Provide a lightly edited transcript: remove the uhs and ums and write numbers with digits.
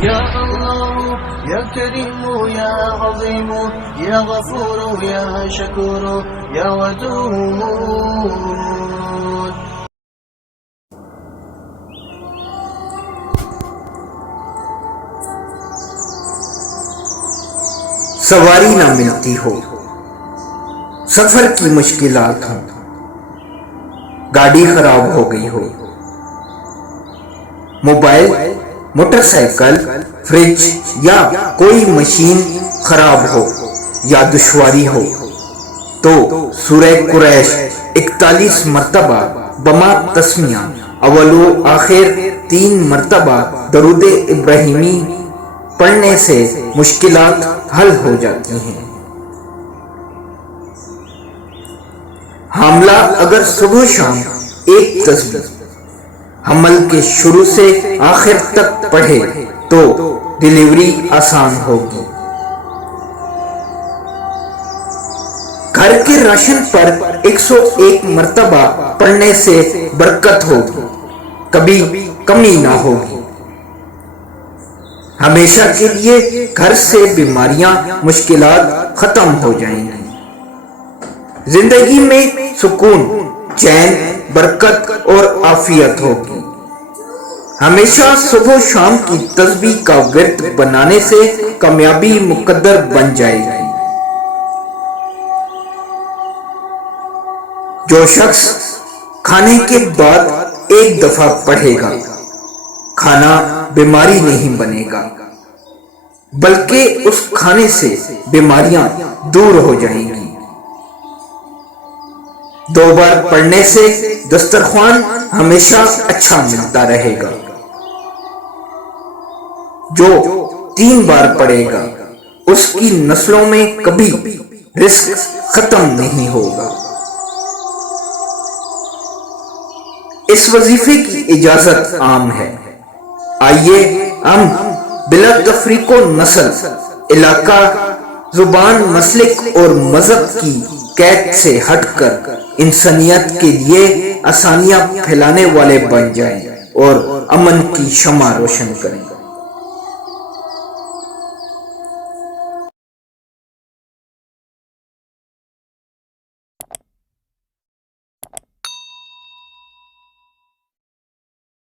يا الله يا كريم يا عظيم يا غفور يا شكور يا ودود. سواری نہ ملتی ہو، سفر کی مشکلات ہوں، گاڑی خراب ہو گئی ہو، موبائل، موٹر سائیکل، فریج یا کوئی مشین خراب ہو یا دشواری ہو تو سورہ قریش 41 مرتبہ بما تسمیہ اول و آخر 3 مرتبہ درود ابراہیمی پڑھنے سے مشکلات حل ہو جاتی ہیں۔ حاملہ اگر صبح شام ایک تسبیح حمل کے شروع سے آخر تک پڑھے تو ڈیلیوری آسان ہوگی۔ گھر کے راشن پر 101 مرتبہ پڑھنے سے برکت ہوگی، کبھی کمی نہ ہوگی۔ ہمیشہ کے لیے گھر سے بیماریاں، مشکلات ختم ہو جائیں گی۔ زندگی میں سکون، چین، برکت اور عافیت ہوگی۔ ہمیشہ صبح و شام کی تسبیح کا ورد بنانے سے کامیابی مقدر بن جائے گی۔ جو شخص کھانے کے بعد ایک دفعہ پڑھے گا، کھانا بیماری نہیں بنے گا، بلکہ اس کھانے سے بیماریاں دور ہو جائیں گی۔ 2 بار پڑھنے سے دسترخوان ہمیشہ اچھا ملتا رہے گا۔ جو 3 بار پڑھے گا اس کی نسلوں میں کبھی رزق ختم نہیں ہوگا۔ اس وظیفے کی اجازت عام ہے۔ آئیے ہم بلا تفریق و نسل، علاقہ، زبان، مسلک اور مذہب کی قید سے ہٹ کر انسانیت کے لیے آسانیاں پھیلانے والے بن جائیں اور امن کی شمع روشن کریں۔